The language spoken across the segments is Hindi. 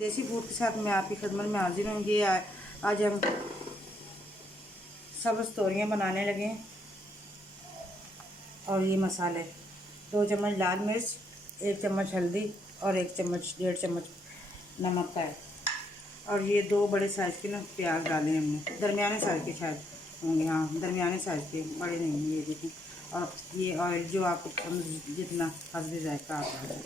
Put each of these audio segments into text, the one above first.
देसी फूड के साथ मैं आपकी खिदमत में हाजिर होंगी। आज हम सब्ज़ तोरियाँ बनाने लगे हैं। और ये मसाले 2 चम्मच लाल मिर्च, 1 चम्मच हल्दी और 1 चम्मच 1.5 चम्मच नमक का है। और ये 2 बड़े साइज़ के ना प्याज डाले हमने, दरमियाने साइज़ के शायद होंगे, हाँ दरमियाने साइज़ के, बड़े नहीं। ये देखें। और ये ऑयल जो आपको जितना हस्बे जायका आप डालें।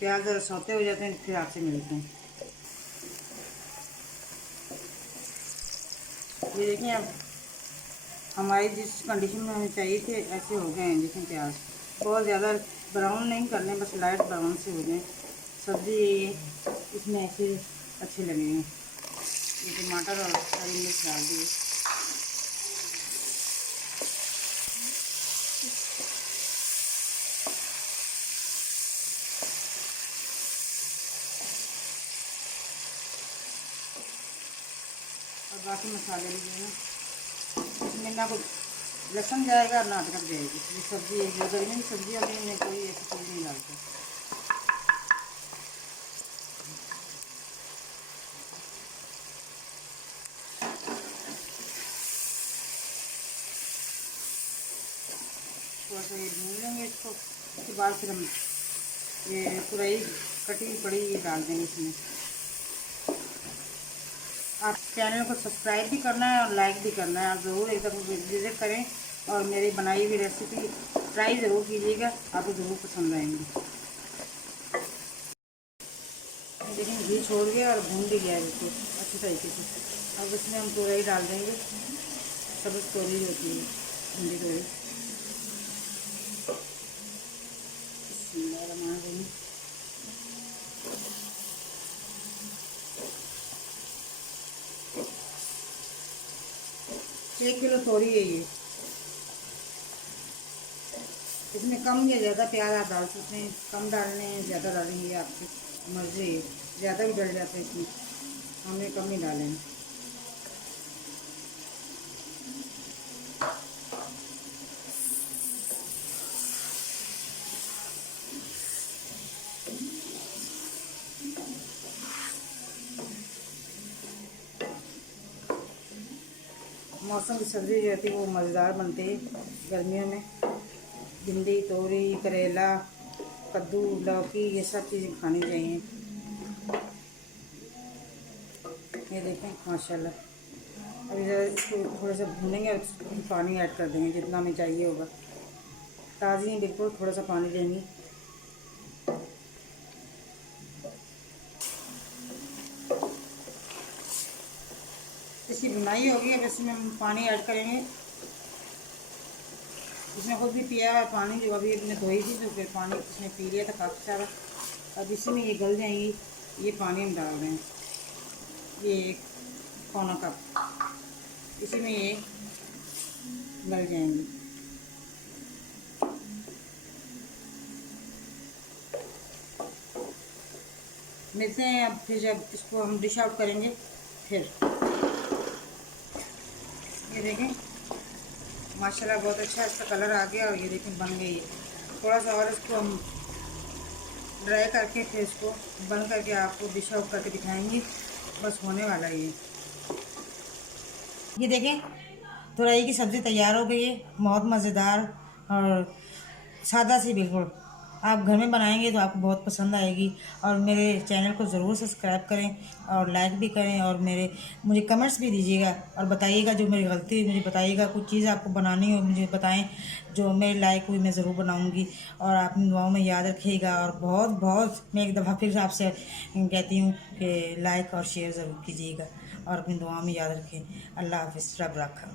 प्याज ज़रा सौते हो जाते हैं, फिर आपसे मिलते हैं। ये देखें, अब हमारी जिस कंडीशन में हमें चाहिए थे ऐसे हो गए हैं। देखें प्याज बहुत ज़्यादा ब्राउन नहीं करने, बस लाइट ब्राउन से हो जाए। सब्ज़ी ये इसमें ऐसे अच्छे लगेंगे। ये टमाटर और हरी मिर्च डाल दिए। और बाकी मसाले भी जो है इसमें ना कुछ लहसुन जाएगा ना अदरक जाएगी। ये सब्ज़ी है, जो गर्मी की सब्ज़ी में कोई ऐसी चीज़ नहीं डालता। थोड़ा सा ये भून लेंगे इसको। उसके बाद फिर हम ये तुरई कटी पड़ी ये डाल देंगे इसमें। आप चैनल को सब्सक्राइब भी करना है और लाइक भी करना है। आप ज़रूर एक दफ़ा विज़िट करें और मेरी बनाई हुई रेसिपी ट्राई ज़रूर कीजिएगा, आपको ज़रूर पसंद आएंगी। लेकिन घी छोड़ गया और भून भी गया बिल्कुल अच्छी तरीके से। अब इसमें हम तुरई डाल देंगे। सब्ज़ तोरी होती है, ठंडी तोरी। 1 किलो तोरी है ये। इसमें कम या ज़्यादा प्याज आप डाल सकते हैं, कम डालने हैं ज़्यादा डालेंगे आपकी मर्ज़ी है। ज़्यादा भी डल जाते हैं इसमें, हमने कम ही डाले हैं। मौसम की सब्ज़ी जो होती है वो मज़ेदार बनती है गर्मियों में। भिंडी, तोरी, करेला, कद्दू, लौकी, ये सब चीज़ें खानी चाहिए। ये देखें माशाल्लाह। अभी ज़रा इसको थोड़ा सा भूनेंगे और पानी ऐड कर देंगे जितना हमें चाहिए होगा। ताज़ी हैं बिल्कुल, थोड़ा सा पानी देंगे। इसकी भुनाई होगी, अब इसमें हम पानी ऐड करेंगे। इसमें खुद भी पिया है पानी, जो अभी हमने धोई थी तो फिर पानी इसमें पी लिया था काफ़ी सारा। अब इसी में ये गल जाएंगी। ये पानी हम डाल रहे हैं, ये 1 पौना कप इसी में ये गल जाएंगी। मिलते हैं अब फिर जब इसको हम डिश आउट करेंगे। फिर ये देखें माशाल्लाह बहुत अच्छा इसका कलर आ गया। और ये देखें बन गई है। थोड़ा सा और इसको हम ड्राई करके फिर इसको बंद करके आपको डिश आउट करके दिखाएंगे। बस होने वाला है ये देखें तुरई की सब्ज़ी तैयार हो गई है। बहुत मज़ेदार और सादा सी बिल्कुल। आप घर में बनाएंगे तो आपको बहुत पसंद आएगी। और मेरे चैनल को ज़रूर सब्सक्राइब करें और लाइक भी करें। और मुझे कमेंट्स भी दीजिएगा और बताइएगा जो मेरी गलती हुई मुझे बताइएगा। कुछ चीज़ आपको बनानी हो मुझे बताएं, जो मेरे लायक हुई मैं ज़रूर बनाऊंगी। और आप दुआओं में याद रखिएगा। और बहुत बहुत मैं एक दफ़ा फिर आपसे कहती हूँ कि लाइक और शेयर ज़रूर कीजिएगा और अपनी दुआओं में याद रखें। अल्लाह हाफ़िज़, रब रखा।